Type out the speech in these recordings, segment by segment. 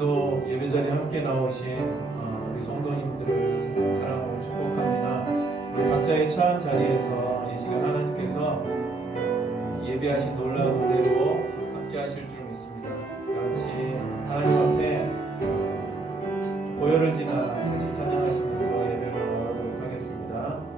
또 예배자리에 함께 나오신 우리 성도님들을 사랑하고 축복합니다. 우리 각자의 처한 자리에서 이 시간 하나님께서 예배하신 놀라운 은혜로 함께 하실 줄 믿습니다. 다 같이 하나님 앞에 고열을 지나 같이 찬양하시면서 예배를 나가도록 하겠습니다.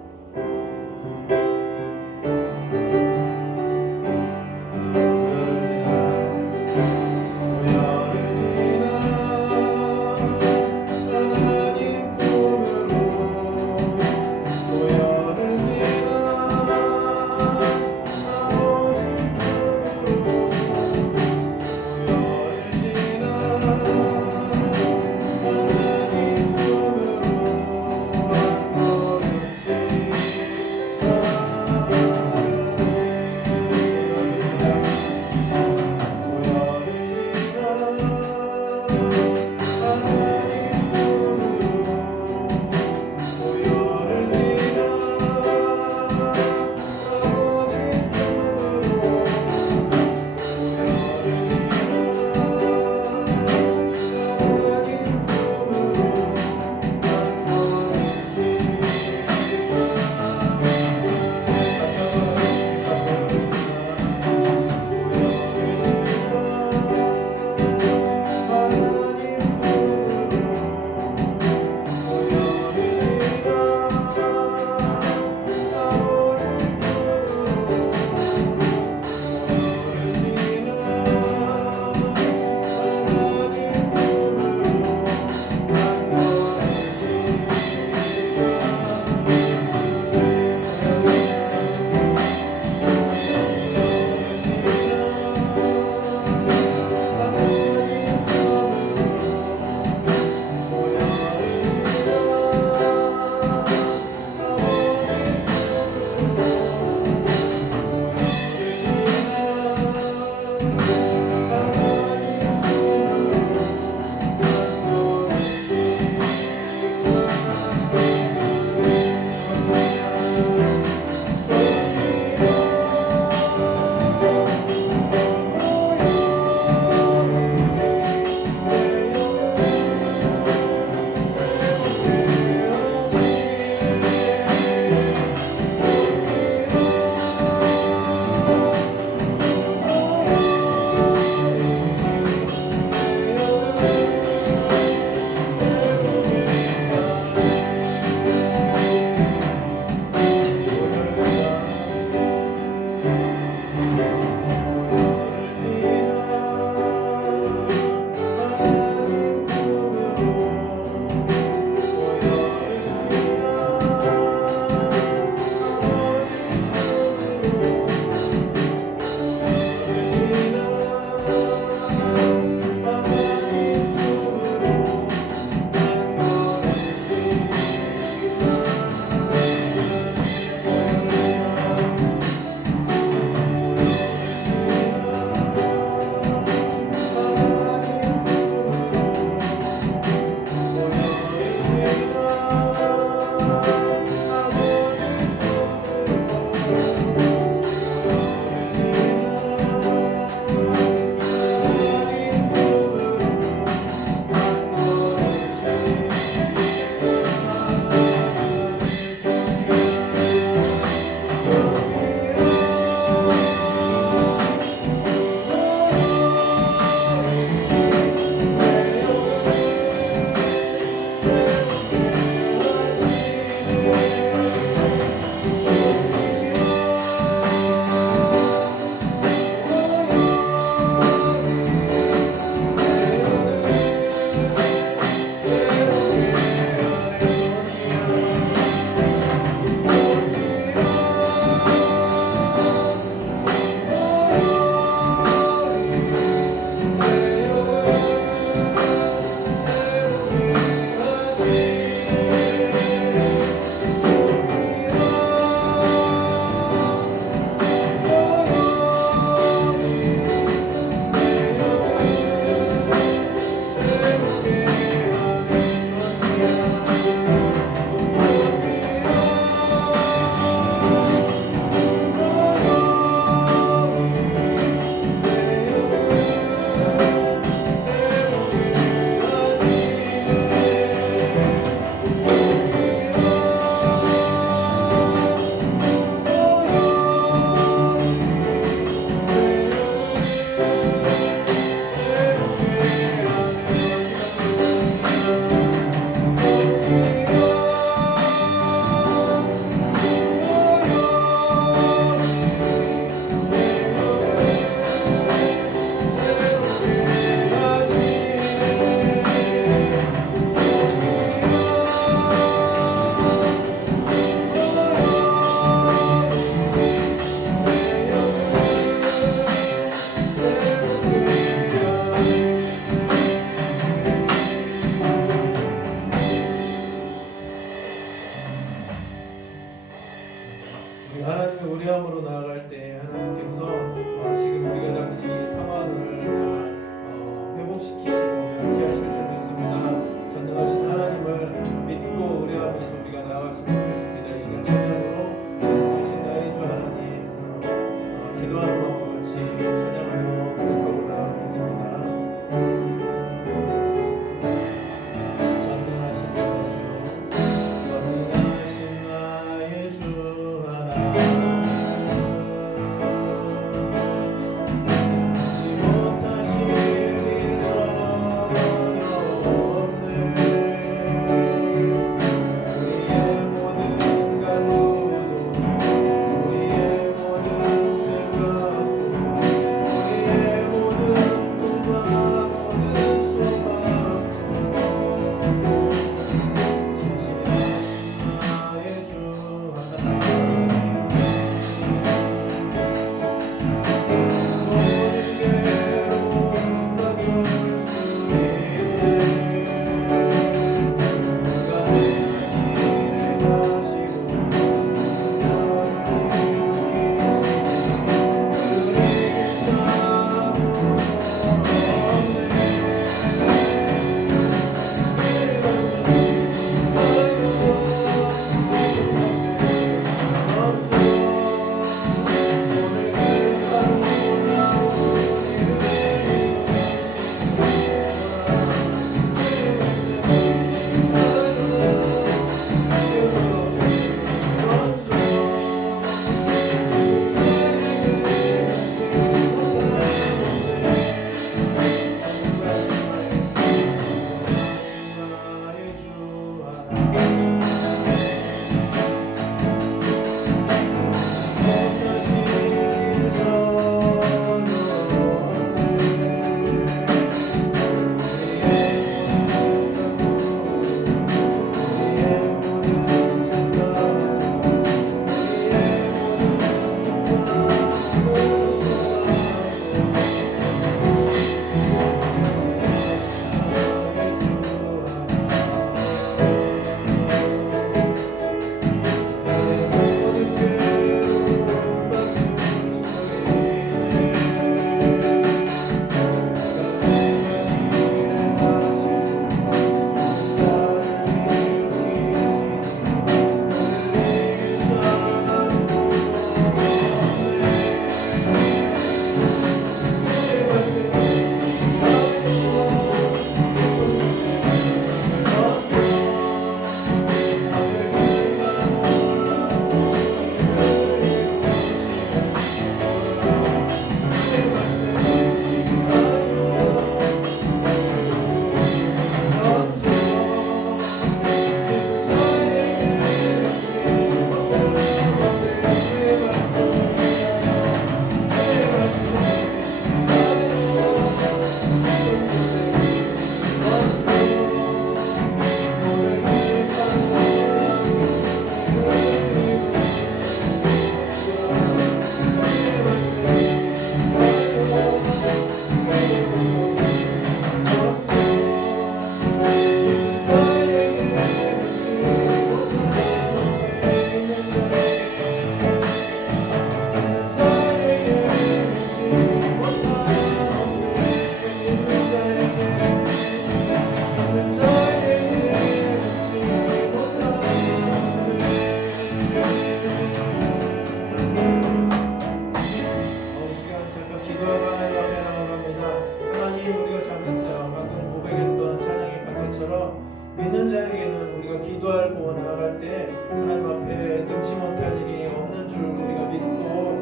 것처럼 믿는 자에게는 우리가 기도하고 나아갈 때 하나님 앞에 능치 못할 일이 없는 줄 우리가 믿고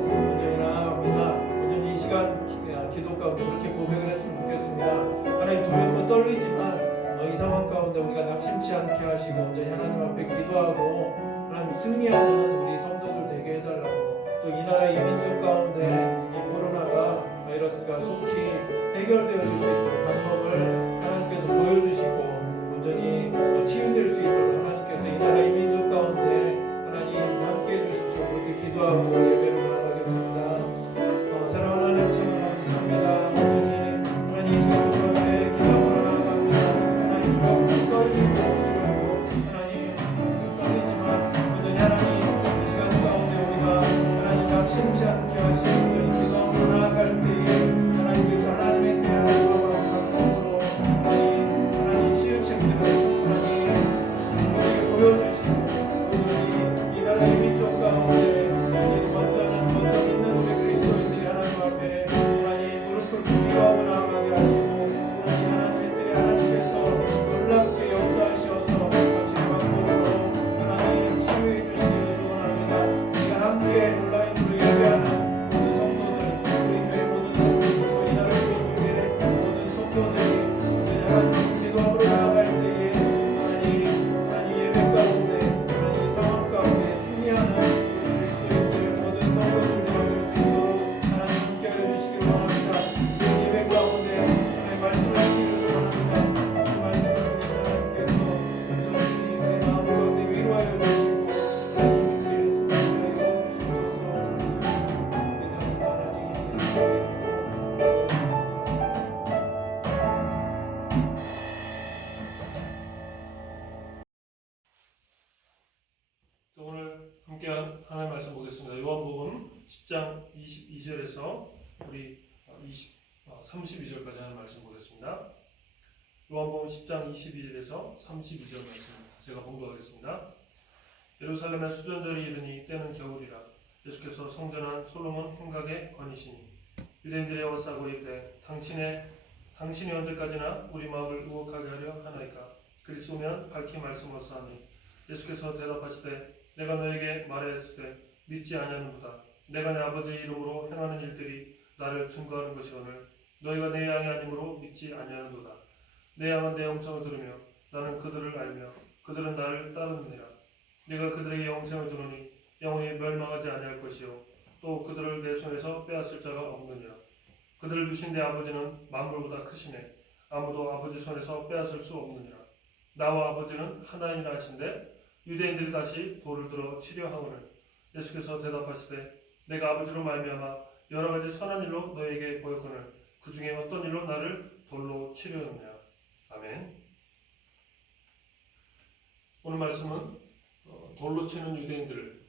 온전히 나아갑니다. 온전히 이 시간 기도 가운데 그렇게 고백을 했으면 좋겠습니다. 하나님 두렵고 떨리지만 이 상황 가운데 우리가 낙심치 않게 하시고 온전히 하나님 앞에 기도하고 하나님 승리하는 우리 성도들 되게 해달라고, 또 이 나라 이 민족 가운데 이 코로나가 바이러스가 속히 해결되어질 수 있도록 방법을 하나님께서 보여주시고 온전히 치유될 수 있도록 하나님께서 이 나라 이 민족 가운데 하나님 함께 해주십시오. 그렇게 기도하고 예배로 나아가겠습니다. 사랑하는 하나님 참 감사합니다. 온전히 하나님 이 시간 주님 앞에 기도하고 나아갑니다. 하나님 두렵고 떨리고 하나님 떨리지만 온전히 하나님 이 시간 가운데 우리가 하나님 낙심치 않게 하시고 온전히 기도하고 나아갈 때에 하나님께서 하나님의 대한 방법으로 하나님 치유책들을 하나님 우리에게 보여주시고 온전히 이 나라의 민족 가운데 온전히 먼저 믿는 우리 그리스도인들이 하나님 앞에 하나님 무릎 꿇고 기도하고 나아가게 하시고 하나님의 때에 하나님께서 놀랍게 역사하셔서 당신의 방법으로 하나님 치유해 주시기를 소원합니다. 우리가 함께 온라인으로 예배하는 모든 성도들, 우리 교회 모든 성도들, 또 이 나라 민족의 모든 성도들이 온전히 하나님 기도하러 나아갈 때에 하나님 예배 가운데 하나님 이 상황 가운데 승리하는 우리 그리스도인들 모든 성도들 되어줄 수 있도록 하나님 함께하여 주시기를 원합니다. 이제 예배 가운데 하나님 말씀을 듣기를 소원합니다. 그 말씀을 통해서 하나님께서 온전히 우리 마음 가운데 위로하여 주시고 하나님께 승리하여 이루어주시옵소서. 오늘 함께한 하나님 말씀 보겠습니다. 요한복음 10장 22절에서 우리 32절까지 하는 말씀 보겠습니다. 요한복음 10장 22절에서 32절 말씀 제가 봉독하겠습니다. 예루살렘에 수전절이 이르니 때는 겨울이라. 예수께서 성전한 솔로몬 행각에 거니시니 유대인들이 어사고 이르되 당신이 언제까지나 우리 마음을 유혹하게 하려 하나이까. 그리스 오면 밝히 말씀하사 하니 예수께서 대답하시되 내가 너에게 말하였을 때 믿지 아니하는도다. 내가 내 아버지의 이름으로 행하는 일들이 나를 증거하는 것이오늘 너희가 내 양이 아니므로 믿지 아니하는도다. 내 양은 내 음성을 들으며 나는 그들을 알며 그들은 나를 따르느니라. 내가 그들에게 영생을 주노니 영원히 멸망하지 아니할 것이요 또 그들을 내 손에서 빼앗을 자가 없느니라. 그들을 주신 내 아버지는 만물보다 크시네 아무도 아버지 손에서 빼앗을 수 없느니라. 나와 아버지는 하나이라 하신데 유대인들이 다시 돌을 들어 치려 하오늘 예수께서 대답하시되 내가 아버지로 말미암아 여러 가지 선한 일로 너에게 보였거늘 그 중에 어떤 일로 나를 돌로 치려느냐. 아멘. 오늘 말씀은 돌로 치는 유대인들을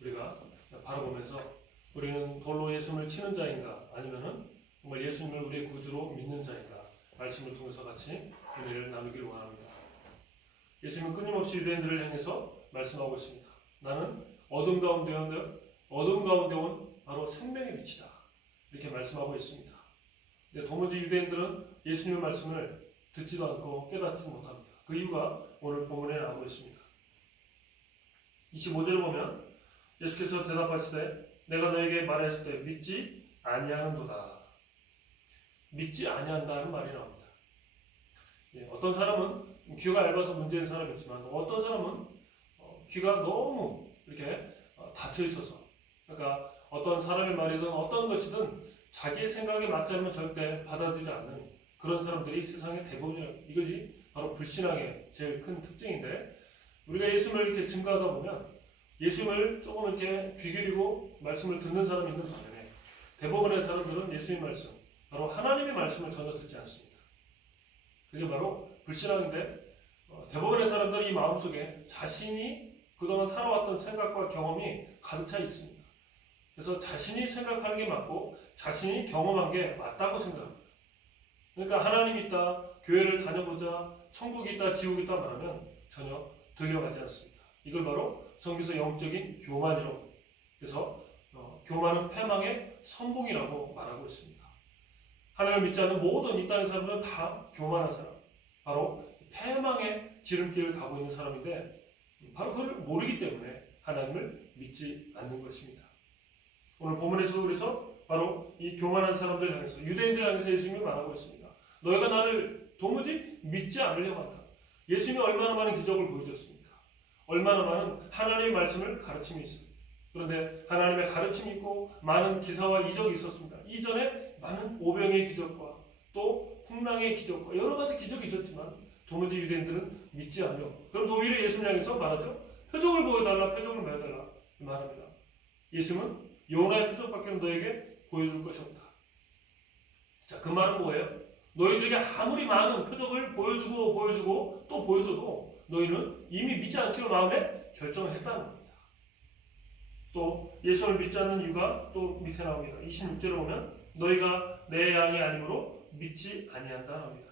우리가 바라보면서 우리는 돌로 예수님을 치는 자인가 아니면은 정말 예수님을 우리의 구주로 믿는 자인가 말씀을 통해서 같이 은혜를 나누기를 원합니다. 예수님은 끊임없이 유대인들을 향해서 말씀하고 있습니다. 나는 어둠 가운데 온 바로 생명의 빛이다. 이렇게 말씀하고 있습니다. 근데 도무지 유대인들은 예수님의 말씀을 듣지도 않고 깨닫지 못합니다. 그 이유가 오늘 본문에 나오고 있습니다. 25절을 보면 예수께서 대답하시되 내가 너에게 말했을 때 믿지 아니하는도다. 믿지 아니한다는 말이 나옵니다. 어떤 사람은 귀가 얇아서 문제인 사람이 있지만 어떤 사람은 귀가 너무 이렇게 닫혀 있어서, 그러니까 어떤 사람의 말이든 어떤 것이든 자기의 생각에 맞지 않으면 절대 받아들이지 않는 그런 사람들이 세상의 대부분이라고. 이것이 바로 불신앙의 제일 큰 특징인데, 우리가 예수님을 이렇게 증거하다 보면 예수님을 조금 이렇게 귀 기울이고 말씀을 듣는 사람이 있는 반면에 대부분의 사람들은 예수님의 말씀, 바로 하나님의 말씀을 전혀 듣지 않습니다. 그게 바로 불신앙인데, 대부분의 사람들은 이 마음속에 자신이 그동안 살아왔던 생각과 경험이 가득 차 있습니다. 그래서 자신이 생각하는 게 맞고 자신이 경험한 게 맞다고 생각합니다. 그러니까 하나님이 있다, 교회를 다녀보자, 천국이 있다, 지옥이 있다 말하면 전혀 들려가지 않습니다. 이걸 바로 성경에서 영적인 교만이라고 합니다. 그래서 교만은 패망의 선봉이라고 말하고 있습니다. 하나님을 믿지 않는 모든 이 땅의 사람들은 다 교만한 사람, 바로 패망의 지름길을 가고 있는 사람인데 바로 그걸 모르기 때문에 하나님을 믿지 않는 것입니다. 오늘 본문에서도 그래서 바로 이 교만한 사람들 향해서 유대인들 향해서 예수님이 말하고 있습니다. 너희가 나를 도무지 믿지 않으려고 한다. 예수님이 얼마나 많은 기적을 보여줬습니까? 얼마나 많은 하나님의 말씀을 가르침이 있습니다. 그런데 하나님의 가르침이 있고 많은 기사와 이적이 있었습니다. 이전에 많은 오병의 기적과 또 풍랑의 기적과 여러 가지 기적이 있었지만 도무지 유대인들은 믿지 않으려. 그러면서 오히려 예수님을 향해서 말하죠. 표적을 보여달라, 표적을 보여달라 말합니다. 예수님은 요나의 표적밖에 너에게 보여줄 것이 없다. 자, 그 말은 뭐예요? 너희들에게 아무리 많은 표적을 보여주고 또 보여줘도 너희는 이미 믿지 않기로 마음에 결정을 했다는 겁니다. 또 예수를 믿지 않는 이유가 또 밑에 나옵니다. 26절에 보면 너희가 내 양이 아니므로 믿지 아니한다 합니다.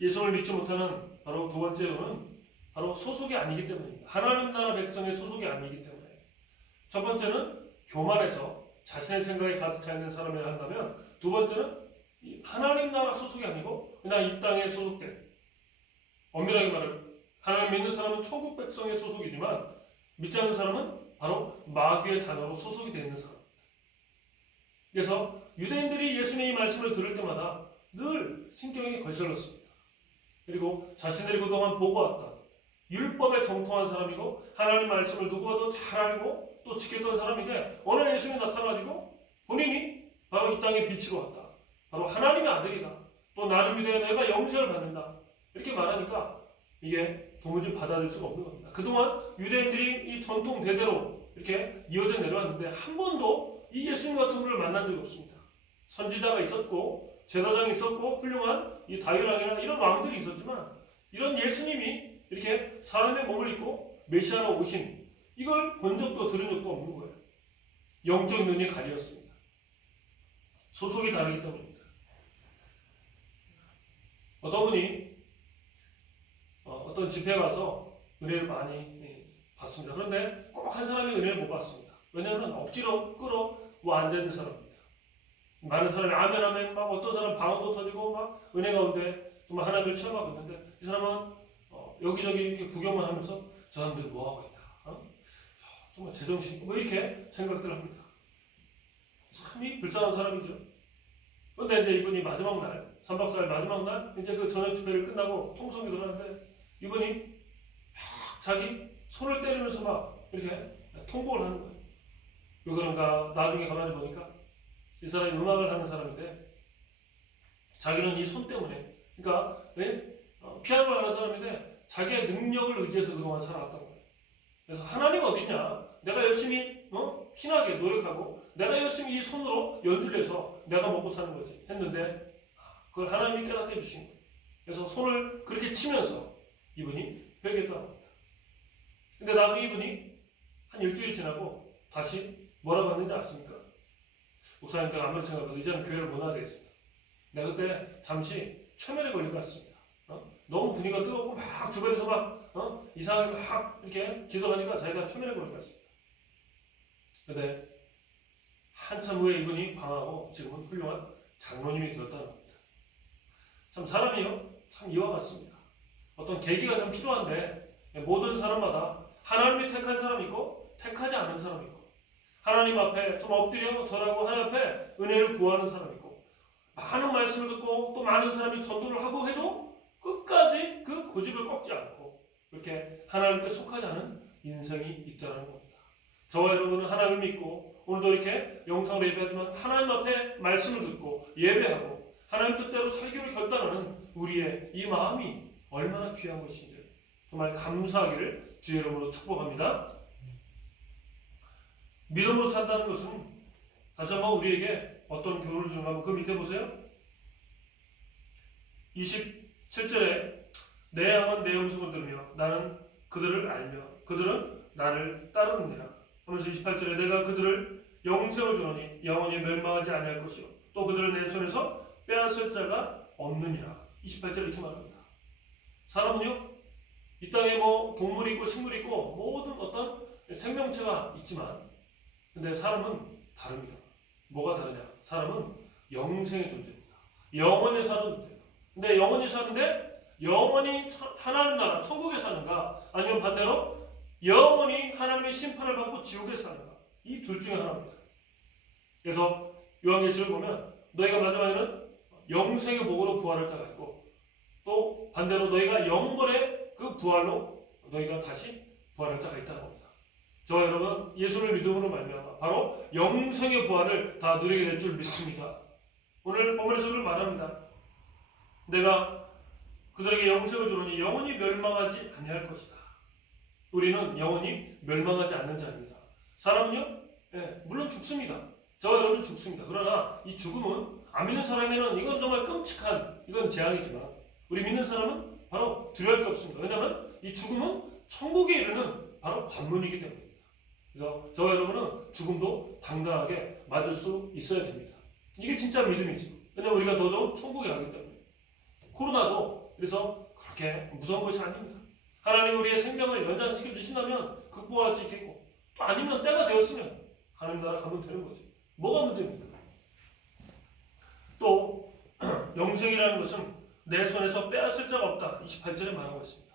예수를 믿지 못하는 바로 두 번째 이유는 바로 소속이 아니기 때문입니다. 하나님 나라 백성의 소속이 아니기 때문에. 첫 번째는 교만해서 자신의 생각에 가득 차 있는 사람이라 한다면, 두 번째는 하나님 나라 소속이 아니고 그냥 이 땅에 소속된, 엄밀하게 말하면 하나님 믿는 사람은 천국 백성의 소속이지만 믿지 않는 사람은 바로 마귀의 자녀로 소속이 되어 있는 사람입니다. 그래서 유대인들이 예수님의 말씀을 들을 때마다 늘 신경이 거슬렸습니다. 그리고 자신들이 그동안 보고 왔던 율법에 정통한 사람이고 하나님 말씀을 누구보다 잘 알고 또 지켰던 사람인데 오늘 예수님이 나타나가지고 본인이 바로 이 땅에 빛으로 왔다. 바로 하나님의 아들이다. 또 나를 믿어야 내가 영생을 받는다. 이렇게 말하니까 이게 도무지 받아들일 수가 없는 겁니다. 그동안 유대인들이 이 전통 대대로 이렇게 이어져 내려왔는데 한 번도 이 예수님 같은 분을 만난 적이 없습니다. 선지자가 있었고 제사장이 있었고 훌륭한 이 다윗왕이나 이런 왕들이 있었지만 이런 예수님이 이렇게 사람의 몸을 입고 메시아로 오신 이걸 본 적도 들은 적도 없는 거예요. 영적 눈이 가리었습니다. 소속이 다르기 때문입니다. 어떤 분이 어떤 집회에 가서 은혜를 많이 받습니다. 그런데 꼭 한 사람이 은혜를 못 받습니다. 왜냐하면 억지로 끌어와 앉아있는 사람입니다. 많은 사람이 아멘 아멘 막 어떤 사람 방언도 터지고 막 은혜 가운데 정말 하나님을 체험하고 있는데 이 사람은 여기저기 이렇게 구경만 하면서 저 사람들이 뭐하고 있나 정말 제정신 뭐 이렇게 생각들을 합니다. 참이 불쌍한 사람이죠. 그런데 이제 이분이 마지막 날 3박 4일 마지막 날 이제 그 저녁 집회를 끝나고 통성이 들어가는데 이분이 막 자기 손을 때리면서 막 이렇게 통곡을 하는 거예요. 왜 그런가 나중에 가만히 보니까 이 사람이 음악을 하는 사람인데 자기는 이 손 때문에 그러니까 피아노를 하는 사람인데 자기의 능력을 의지해서 그동안 살아왔던 거예요. 그래서 하나님 어딨냐? 내가 열심히 신하게 노력하고 내가 열심히 이 손으로 연주를 해서 내가 먹고 사는 거지 했는데 그걸 하나님이 깨닫게 해주신 거예요. 그래서 손을 그렇게 치면서 이분이 회개했다고 합니다. 근데 나중에 이분이 한 일주일이 지나고 다시 뭐라고 했는지 아십니까? 목사님 내가 아무리 생각해도 이제는 교회를 못 나가겠습니다. 내가 그때 잠시 최면에 걸린 것 같습니다. 너무 분위기가 뜨겁고 막 주변에서 막 이상하게 막 이렇게 기도하니까 자기가 최면에 걸린 것 같습니다. 근데 한참 후에 이분이 방하고 지금은 훌륭한 장로님이 되었다는 겁니다. 참 사람이요 참 이와 같습니다. 어떤 계기가 참 필요한데 모든 사람마다 하나님이 택한 사람이 있고 택하지 않은 사람이 있고 하나님 앞에 좀 엎드려 절하고 하나님 앞에 은혜를 구하는 사람이 있고 많은 말씀을 듣고 또 많은 사람이 전도를 하고 해도 끝까지 그 고집을 꺾지 않고 이렇게 하나님께 속하지 않은 인생이 있다는 겁니다. 저와 여러분은 하나님을 믿고 오늘도 이렇게 영상으로 예배하지만 하나님 앞에 말씀을 듣고 예배하고 하나님 뜻대로 살기로 결단하는 우리의 이 마음이 얼마나 귀한 것인지 정말 감사하기를 주의 이름으로 축복합니다. 믿음으로 산다는 것은 다시 한번 우리에게 어떤 교훈을 주는가 하면 그 밑에 보세요. 27절에 내 양은 내 음성을 들으며 나는 그들을 알며 그들은 나를 따르느니라. 하면서 28절에 내가 그들을 영생을 주노니 영원히 멸망하지 아니할 것이요 또 그들을 내 손에서 빼앗을 자가 없느니라. 28절에 이렇게 말합니다. 사람은요 이 땅에 뭐 동물이 있고 식물이 있고 모든 어떤 생명체가 있지만 근데 사람은 다릅니다. 뭐가 다르냐? 사람은 영생의 존재입니다. 영원히 사는 존재예요. 근데 영원히 사는데 영원히 하나님 나라 천국에 사는가, 아니면 반대로 영원히 하나님의 심판을 받고 지옥에 사는가, 이 둘 중에 하나입니다. 그래서 요한계시를 보면 너희가 마지막에는 영생의 복으로 부활할 자가 있고, 또 반대로 너희가 영벌의 그 부활로 너희가 다시 부활할 자가 있다는 겁니다. 저와 여러분, 예수를 믿음으로 말미암아 바로 영생의 부활을 다 누리게 될 줄 믿습니다. 오늘 본문에서 그를 말합니다. 내가 그들에게 영생을 주노니 영원히 멸망하지 아니할 것이다. 우리는 영원히 멸망하지 않는 자입니다. 사람은요, 물론 죽습니다. 저와 여러분 죽습니다. 그러나 이 죽음은 안 믿는 사람에는 이건 정말 끔찍한, 이건 재앙이지만 우리 믿는 사람은 바로 두려울 게 없습니다. 왜냐하면 이 죽음은 천국에 이르는 바로 관문이기 때문입니다. 그래서 저와 여러분은 죽음도 당당하게 맞을 수 있어야 됩니다. 이게 진짜 믿음이죠. 왜냐하면 우리가 더 좋은 천국에 가기 때문에. 코로나도 그래서 그렇게 무서운 것이 아닙니다. 하나님이 우리의 생명을 연장시켜 주신다면 극복할 수 있겠고, 또 아니면 때가 되었으면 하나님 나라 가면 되는 거죠. 뭐가 문제입니까? 또 영생이라는 것은 내 손에서 빼앗을 자가 없다. 28절에 말하고 있습니다.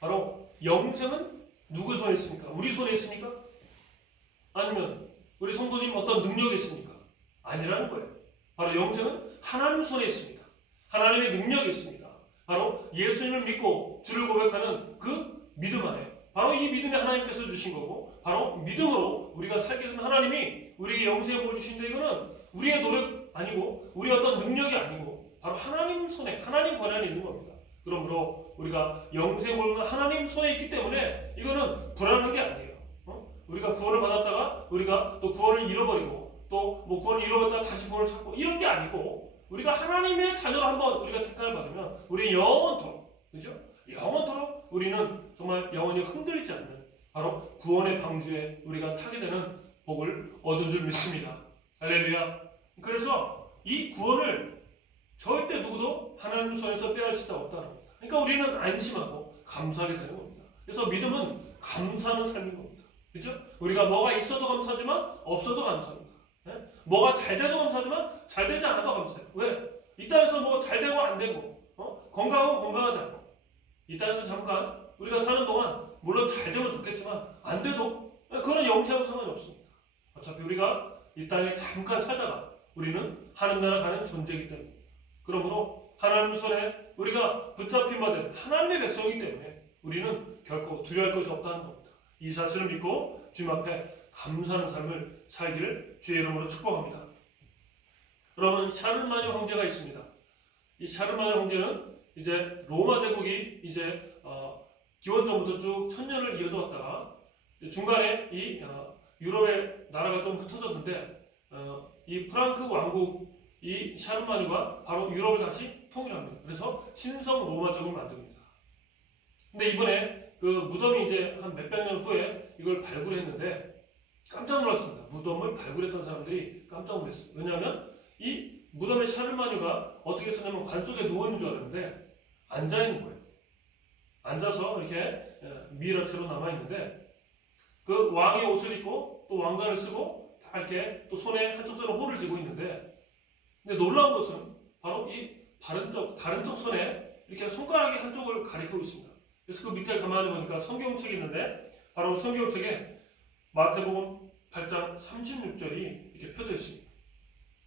바로 영생은 누구 손에 있습니까? 우리 손에 있습니까? 아니면 우리 성도님 어떤 능력이 있습니까? 아니라는 거예요. 바로 영생은 하나님 손에 있습니다. 하나님의 능력이 있습니다. 바로 예수님을 믿고 주를 고백하는 그 믿음 안에, 바로 이 믿음이 하나님께서 주신 거고, 바로 믿음으로 우리가 살게 되면 하나님이 우리에게 영생의 복을 주신다. 이거는 우리의 노력 아니고 우리의 어떤 능력이 아니고 바로 하나님 손에, 하나님 권한이 있는 겁니다. 그러므로 우리가 영생의 복은 하나님 손에 있기 때문에 이거는 불안한 게 아니에요. 우리가 구원을 받았다가 우리가 또 구원을 잃어버리고, 또 뭐 구원을 잃어버렸다가 다시 구원을 찾고, 이런 게 아니고, 우리가 하나님의 자녀로 한번 우리가 택함을 받으면 우리 영원토록, 그죠? 영원토록 우리는 정말 영원히 흔들리지 않는 바로 구원의 방주에 우리가 타게 되는 복을 얻은 줄 믿습니다. 할렐루야. 그래서 이 구원을 절대 누구도 하나님 손에서 빼앗을 자 없다는 겁니다. 그러니까 우리는 안심하고 감사하게 되는 겁니다. 그래서 믿음은 감사하는 삶인 겁니다. 그죠? 우리가 뭐가 있어도 감사하지만 없어도 감사합니다. 뭐가 잘 돼도 감사하지만 잘 되지 않아도 감사해요. 왜? 이 땅에서 뭐 잘 되고 안 되고, 건강하고 건강하지 않고, 이 땅에서 잠깐 우리가 사는 동안 물론 잘 되면 좋겠지만 안 돼도 그거는 영생하고 상관이 없습니다. 어차피 우리가 이 땅에 잠깐 살다가 우리는 하나님 나라 가는 존재이기 때문입니다. 그러므로 하나님 손에 우리가 붙잡힌 바 된 하나님의 백성이기 때문에 우리는 결코 두려워할 것이 없다는 겁니다. 이 사실을 믿고 주님 앞에 감사하는 삶을 살기를 주의 이름으로 축복합니다. 여러분, 샤를마니 황제가 있습니다. 이 샤를마니 황제는 이제 로마 제국이 이제 기원전부터 쭉 천년을 이어져 왔다가 중간에 이 유럽의 나라가 좀 흩어졌는데, 이 프랑크 왕국 이 샤르마니가 바로 유럽을 다시 통일합니다. 그래서 신성 로마 제국을 만듭니다. 근데 이번에 그 무덤이 이제 한 몇백 년 후에 이걸 발굴했는데 깜짝 놀랐습니다. 무덤을 발굴했던 사람들이 깜짝 놀랐어요. 왜냐하면 이 무덤의 샤르마니가 어떻게 썼냐면 관 속에 누워있는 줄 알았는데 앉아있는 거예요. 앉아서 이렇게 미이라체로 남아있는데, 그 왕의 옷을 입고 또 왕관을 쓰고 다 이렇게 또 손에 한쪽 손에 호를 쥐고 있는데, 근데 놀라운 것은 바로 이 다른 쪽 손에 이렇게 손가락이 한쪽을 가리키고 있습니다. 그래서 그 밑에 가만히 보니까 성경책이 있는데, 바로 성경책에 마태복음 8장 36절이 이렇게 펴져 있습니다.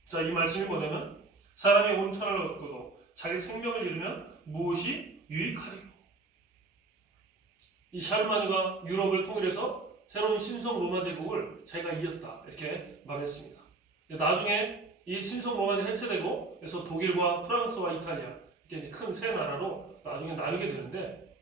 자, 이 말씀이 뭐냐면, 사람이 온 천을 얻고도 자기 생명을 잃으면 무엇이 유익하리요? 이 샤르마니가 유럽을 통일해서 새로운 신성 로마 제국을 자기가 이었다, 이렇게 말했습니다. 나중에 이 신성 로마가 해체되고, 그래서 독일과 프랑스와 이탈리아 이렇게 큰 세 나라로 나중에 나누게 되는데,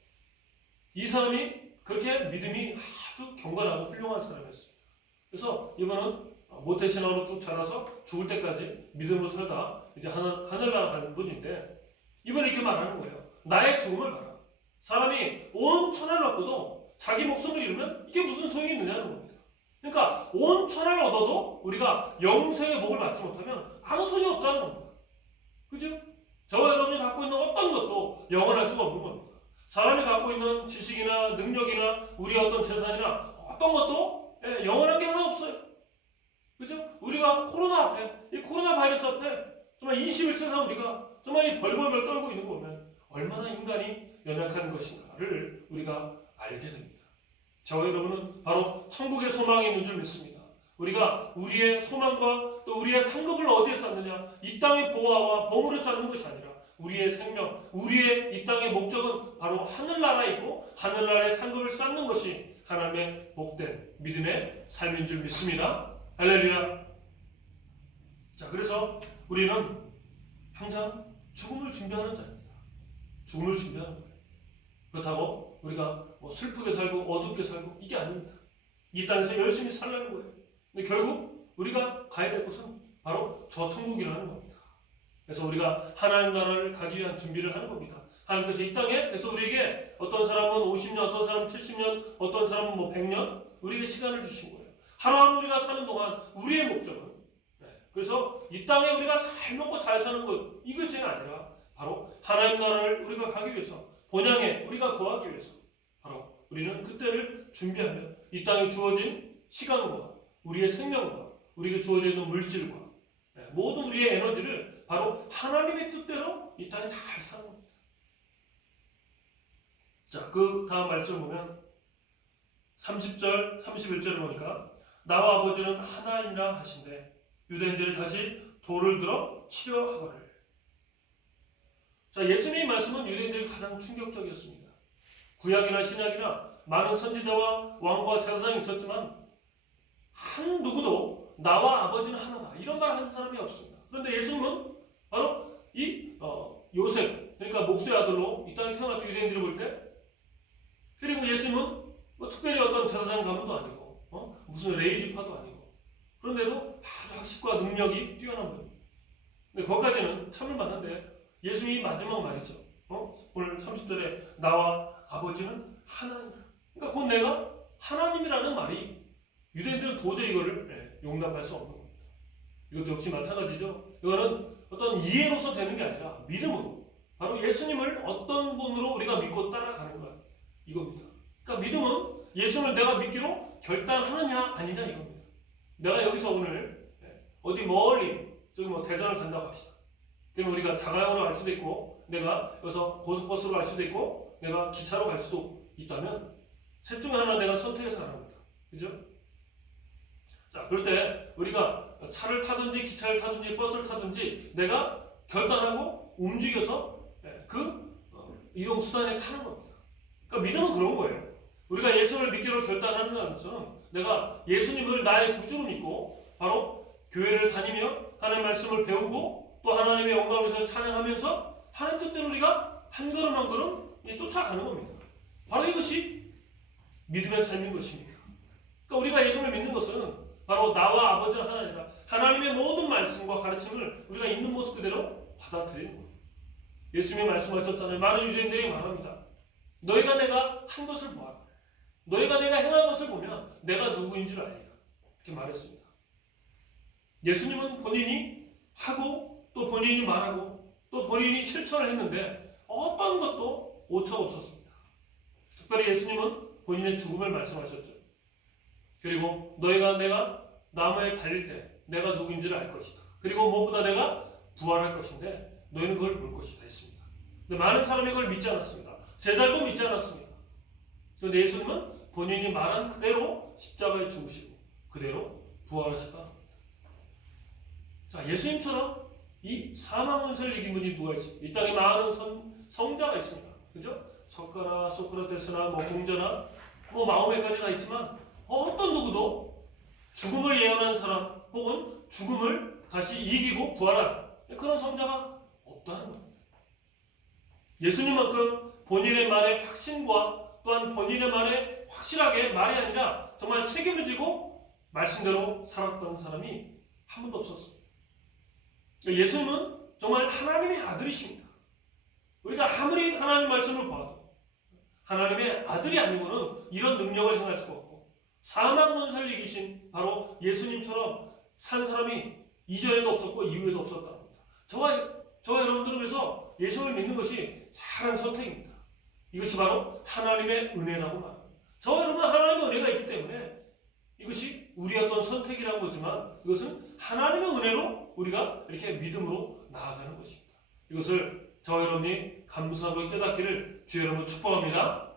이 사람이 그렇게 믿음이 아주 경건하고 훌륭한 사람이었습니다. 그래서 이분은 모태신앙으로 쭉 자라서 죽을 때까지 믿음으로 살다 이제 하늘나라 가는 분인데, 이분이 이렇게 말하는 거예요. 나의 죽음을 봐라. 사람이 온 천하를 얻고도 자기 목숨을 잃으면 이게 무슨 소용이 있느냐는 겁니다. 그러니까 온 천하를 얻어도 우리가 영생의 복을 받지 못하면 아무 소용이 없다는 겁니다. 그죠? 저와 여러분이 갖고 있는 어떤 것도 영원할 수가 없는 겁니다. 사람이 갖고 있는 지식이나 능력이나 우리의 어떤 재산이나 어떤 것도 영원한 게 하나 없어요. 그죠? 우리가 코로나 앞에, 이 코로나 바이러스 앞에 정말 21세기 우리가 정말 이 벌벌벌 떨고 있는 거 보면 얼마나 인간이 연약한 것인가를 우리가 알게 됩니다. 저와 여러분은 바로 천국의 소망이 있는 줄 믿습니다. 우리가 우리의 소망과 또 우리의 상급을 어디에 쌓느냐, 이 땅의 보화와 보물을 쌓는 것이 아니라 우리의 생명, 우리의 이 땅의 목적은 바로 하늘나라에 있고 하늘나라의 상급을 쌓는 것이 하나님의 복된 믿음의 삶인 줄 믿습니다. 할렐루야. 자, 그래서 우리는 항상 죽음을 준비하는 자입니다. 죽음을 준비하는 거예요. 그렇다고 우리가 뭐 슬프게 살고 어둡게 살고 이게 아닙니다. 이 땅에서 열심히 살라는 거예요. 근데 결국 우리가 가야 될 곳은 바로 저 천국이라는 겁니다. 그래서 우리가 하나님 나라를 가기 위한 준비를 하는 겁니다. 하나님께서 이 땅에 그래서 우리에게 어떤 사람은 50년, 어떤 사람은 70년, 어떤 사람은 뭐 100년 우리에게 시간을 주신 거예요. 하루하루 우리가 사는 동안 우리의 목적은 그래서 이 땅에 우리가 잘 먹고 잘 사는 것 이것이 아니라 바로 하나님 나라를 우리가 가기 위해서 본향에 우리가 거하기 위해서 바로 우리는 그때를 준비하며 이 땅에 주어진 시간과 우리의 생명과 우리에게 주어져 있는 물질과 모든 우리의 에너지를 바로 하나님의 뜻대로 이 땅에 잘 사는 겁니다. 자, 그 다음 말씀을 보면 30절, 31절을 보니까 나와 아버지는 하나이니라 하신대 유대인들이 다시 돌을 들어 치려하거늘. 자, 예수님의 말씀은 유대인들이 가장 충격적이었습니다. 구약이나 신약이나 많은 선지자와 왕과 제사장이 있었지만 한 누구도 나와 아버지는 하나다 이런 말 하는 사람이 없습니다. 그런데 예수님은 바로 이 요셉 그러니까 목수의 아들로 이 땅에 태어났죠. 유대인들이 볼 때. 그리고 예수님은 뭐 특별히 어떤 제사장 가문도 아니고 무슨 레이지파도 아니고 그런데도 아주 학식과 능력이 뛰어난 분입니다. 근데 거기까지는 참을 만한데 예수님이 마지막 말이죠. 오늘 30절에 나와 아버지는 하나니라. 그러니까 곧 내가 하나님이라는 말이 유대인들은 도저히 이거를 용납할 수 없는 겁니다. 이것도 역시 마찬가지죠. 이거는 어떤 이해로서 되는 게 아니라 믿음으로 바로 예수님을 어떤 분으로 우리가 믿고 따라가는 거야. 이겁니다. 그러니까 믿음은 예수님을 내가 믿기로 결단하느냐 아니냐 이겁니다. 내가 여기서 오늘 어디 멀리 저기 뭐 대전을 간다고 합시다. 그러면 우리가 자가용으로 갈 수도 있고 내가 여기서 고속버스로 갈 수도 있고 내가 기차로 갈 수도 있다면 셋 중에 하나 내가 선택해서 가는 겁니다. 그죠? 자, 그럴 때 우리가 차를 타든지 기차를 타든지 버스를 타든지 내가 결단하고 움직여서 그 이동수단에 타는 겁니다. 그러니까 믿음은 그런 거예요. 우리가 예수를 믿기로 결단하는 것은 내가 예수님을 나의 구주로 믿고 바로 교회를 다니며 하나님의 말씀을 배우고 또 하나님의 영광을 위해서 찬양하면서 하나님 뜻대로 우리가 한 걸음 한 걸음 쫓아가는 겁니다. 바로 이것이 믿음의 삶인 것입니다. 그러니까 우리가 예수를 믿는 것은 바로 나와 아버지는 하나니라 하나님의 모든 말씀과 가르침을 우리가 있는 모습 그대로 받아들이는 거예요. 예수님이 말씀하셨잖아요. 많은 유대인들이 말합니다. 너희가 내가 한 것을 보아라. 너희가 내가 행한 것을 보면 내가 누구인 줄 알리라. 이렇게 말했습니다. 예수님은 본인이 하고 또 본인이 말하고 또 본인이 실천을 했는데 어떤 것도 오차가 없었습니다. 특별히 예수님은 본인의 죽음을 말씀하셨죠. 그리고 너희가 내가 나무에 달릴 때 내가 누구인지를 알 것이다. 그리고 무엇보다 내가 부활할 것인데 너희는 그걸 볼 것이다 했습니다. 근데 많은 사람이 그걸 믿지 않았습니다. 제자도 믿지 않았습니다. 그런데 예수님은 본인이 말한 그대로 십자가에 죽으시고 그대로 부활하셨다는 겁니다. 자, 예수님처럼 이 사망 은사를 이긴 분이 누가 있습니까? 이 땅에 많은 성자가 있습니다. 그죠? 석가나 소크라테스나 뭐 공자나 뭐 마호메까지 다 있지만 어떤 누구도 죽음을 예언한 사람 혹은 죽음을 다시 이기고 부활한 그런 성자가 없다는 겁니다. 예수님만큼 본인의 말의 확신과 또한 본인의 말에 확실하게 말이 아니라 정말 책임을 지고 말씀대로 살았던 사람이 한 분도 없었습니다. 예수님은 정말 하나님의 아들이십니다. 우리가 아무리 하나님 말씀을 봐도 하나님의 아들이 아니고는 이런 능력을 행할 수가 없고 사망 권세를 이기신 바로 예수님처럼 산 사람이 이전에도 없었고 이후에도 없었다는 겁니다. 저와 여러분들은 그래서 예수님을 믿는 것이 잘한 선택입니다. 이것이 바로 하나님의 은혜라고 말합니다. 저와 여러분은 하나님의 은혜가 있기 때문에 이것이 우리의 어떤 선택이라고 하지만 이것은 하나님의 은혜로 우리가 이렇게 믿음으로 나아가는 것입니다. 이것을 저와 여러분이 감사하고 깨닫기를 주의 이름으로 축복합니다.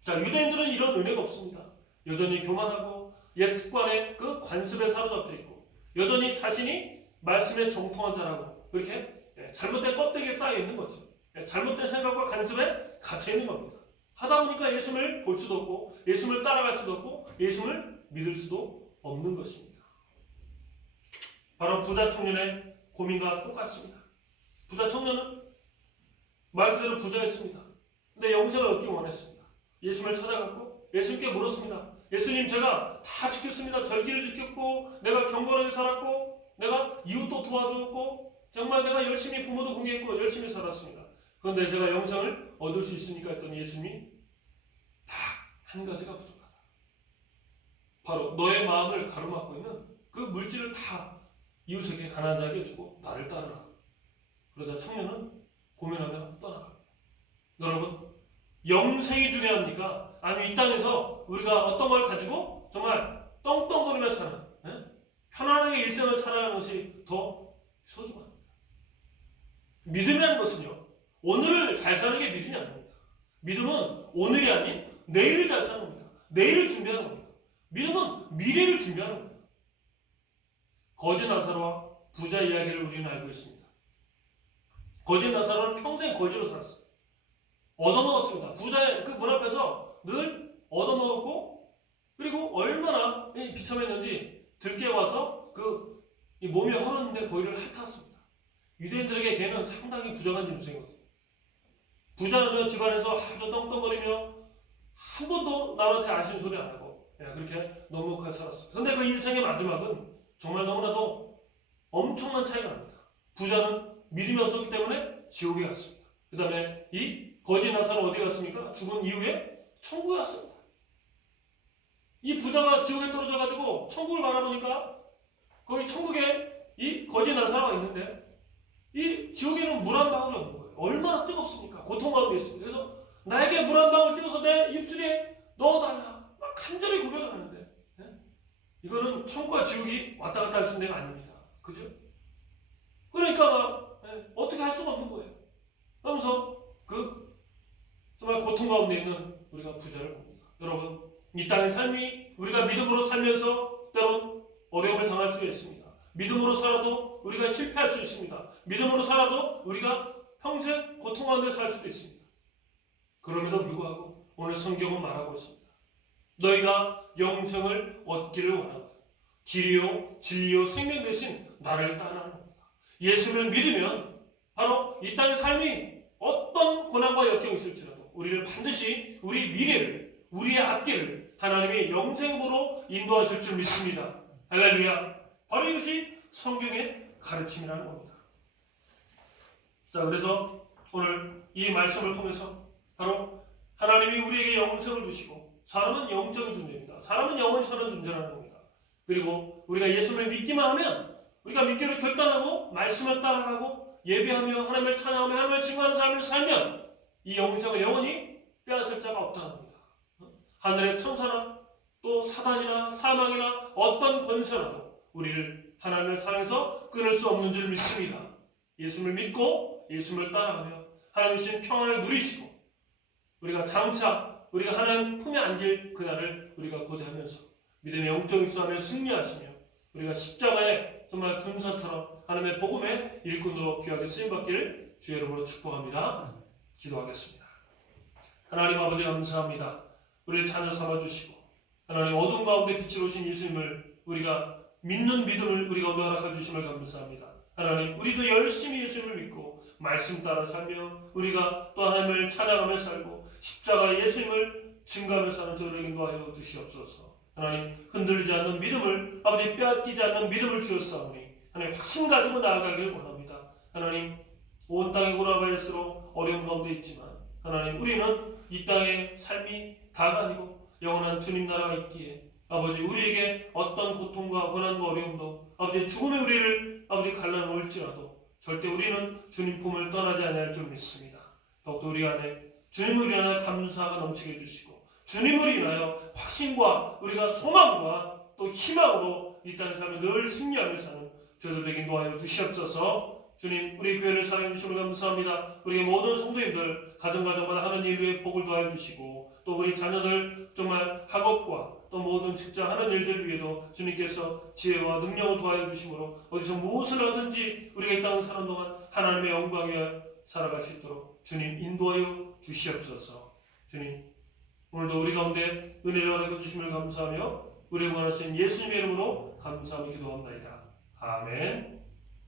자, 유대인들은 이런 은혜가 없습니다. 여전히 교만하고 옛 습관의 그 관습에 사로잡혀 있고 여전히 자신이 말씀에 정통한 자라고 그렇게 잘못된 껍데기에 쌓여 있는 거죠. 잘못된 생각과 관습에 갇혀 있는 겁니다. 하다 보니까 예수님을 볼 수도 없고 예수님을 따라갈 수도 없고 예수님을 믿을 수도 없는 것입니다. 바로 부자 청년의 고민과 똑같습니다. 부자 청년은 말 그대로 부자였습니다. 근데 영생을 얻기 원했습니다. 예수님을 찾아갔고 예수님께 물었습니다. 예수님, 제가 다 지켰습니다. 절기를 지켰고 내가 경건하게 살았고 내가 이웃도 도와주었고 정말 내가 열심히 부모도 공경했고 열심히 살았습니다. 그런데 제가 영생을 얻을 수 있습니까? 했더니 예수님이 딱 한 가지가 부족하다. 바로 너의 마음을 가로막고 있는 그 물질을 다 이웃에게 가난한 자에게 주고 나를 따르라. 그러자 청년은 고민하며 떠나갑니다. 여러분, 영생이 중요합니까? 아니면 이 땅에서 우리가 어떤 걸 가지고 정말 떵떵거리며 사는 편안하게 일생을 살아가는 것이 더 소중합니다. 믿음이라는 것은요, 오늘을 잘 사는 게 믿음이 아닙니다. 믿음은 오늘이 아닌 내일을 잘 사는 겁니다. 내일을 준비하는 겁니다. 믿음은 미래를 준비하는 겁니다. 거지 나사로와 부자 이야기를 우리는 알고 있습니다. 거지 나사로는 평생 거지로 살았어요. 얻어먹었습니다. 부자의 그 문 앞에서 늘 얻어먹었고 그리고 얼마나 비참했는지 들깨 와서 그 몸이 허렀는데 거기를 핥았습니다. 유대인들에게 걔는 상당히 부정한 짐승이거든요. 부자는 집안에서 아주 떵떵거리며 한 번도 남한테 아쉬운 소리 안 하고 그렇게 넉넉하게 살았습니다. 그런데 그 인생의 마지막은 정말 너무나도 엄청난 차이가 납니다. 부자는 믿음이 없었기 때문에 지옥에 갔습니다. 그 다음에 이 거지 나사로는 어디 갔습니까? 죽은 이후에 천국에 갔습니다. 이 부자가 지옥에 떨어져가지고 천국을 바라보니까 거기 천국에 이 거지 나사로가 있는데 이 지옥에는 물 한 방울이 없는 거예요. 얼마나 뜨겁습니까? 고통 가운데 있습니다. 그래서 나에게 물 한 방울 찍어서 내 입술에 넣어달라. 막 간절히 고백을 하는데 이거는 천국과 지옥이 왔다 갔다 할 수 있는 데가 아닙니다. 그죠? 그러니까 막 어떻게 할 수가 없는 거예요. 그러면서 그 정말 고통 가운데 있는 우리가 부자를 봅니다. 여러분, 이 땅의 삶이 우리가 믿음으로 살면서 때론 어려움을 당할 수 있습니다. 믿음으로 살아도 우리가 실패할 수 있습니다. 믿음으로 살아도 우리가 평생 고통 가운데 살 수도 있습니다. 그럼에도 불구하고 오늘 성경은 말하고 있습니다. 너희가 영생을 얻기를 원하거든 길이요 진리요 생명 대신 나를 따르는 겁니다. 예수를 믿으면 바로 이 땅의 삶이 어떤 고난과 역경이 있을지라도 우리를 반드시 우리 미래를 우리의 앞길을 하나님이 영생으로 인도하실 줄 믿습니다. 할렐루야. 바로 이것이 성경의 가르침이라는 겁니다. 자, 그래서 오늘 이 말씀을 통해서 바로 하나님이 우리에게 영생을 주시고 사람은 영적인 존재입니다. 사람은 영원히 사는 존재라는 겁니다. 그리고 우리가 예수를 믿기만 하면 우리가 믿기로 결단하고 말씀을 따라가고 예배하며 하나님을 찬양하며 하나님을 증거하는 삶을 살면 이 영생을 영원히 빼앗을 자가 없다는 겁니다. 하늘의 천사나 또 사단이나 사망이나 어떤 권세라도 우리를 하나님을 사랑해서 끊을 수 없는 줄 믿습니다. 예수를 믿고 예수를 따라가며 하나님 주신 평안을 누리시고 우리가 장차 우리가 하나님 품에 안길 그날을 우리가 고대하면서 믿음의 영적인 싸움에 승리하시며 우리가 십자가의 정말 군사처럼 하나님의 복음의 일꾼으로 귀하게 쓰임받기를 주의 이름으로 축복합니다. 기도하겠습니다. 하나님 아버지 감사합니다. 우리를 자녀 삼아주시고 하나님 어둠 가운데 빛을 오신 예수님을 우리가 믿는 믿음을 우리가 허락해 주심을 감사합니다. 하나님 우리도 열심히 예수님을 믿고 말씀 따라 살며 우리가 또 하나님을 찬양하며 살고 십자가 예수님을 증거하며 사는 저희에게 인도하여 주시옵소서. 하나님 흔들리지 않는 믿음을 아버지 빼앗기지 않는 믿음을 주었사오니 하나님 확신 가지고 나아가길 원합니다. 하나님 온 땅의 고라바에스로 어려움 가운데 있지만 하나님 우리는 이 땅의 삶이 다가 아니고 영원한 주님 나라가 있기에 아버지 우리에게 어떤 고통과 고난과 어려움도 아버지 죽음의 우리를 아버지 갈라놓을지라도 절대 우리는 주님 품을 떠나지 아니할 줄 믿습니다. 더욱더 우리 안에 주님을 위하여 감사가 넘치게 해주시고 주님을 인하여 확신과 우리가 소망과 또 희망으로 이 땅의 삶을 늘 승리하며 사는 저희들에게 인도하여 주시옵소서. 주님, 우리 교회를 사랑해 주심을 감사합니다. 우리 모든 성도님들 가정마다 하는 일 위에 복을 더해 주시고, 또 우리 자녀들 정말 학업과 또 모든 직장 하는 일들 위에도 주님께서 지혜와 능력을 더하여 주심으로 어디서 무엇을 하든지 우리가 이 땅을 사는 동안 하나님의 영광에 살아갈 수 있도록 주님 인도하여 주시옵소서. 주님, 오늘도 우리 가운데 은혜를 허락해 주심을 감사하며 우리의 원하신 예수님의 이름으로 감사하며 기도합나이다. 아멘.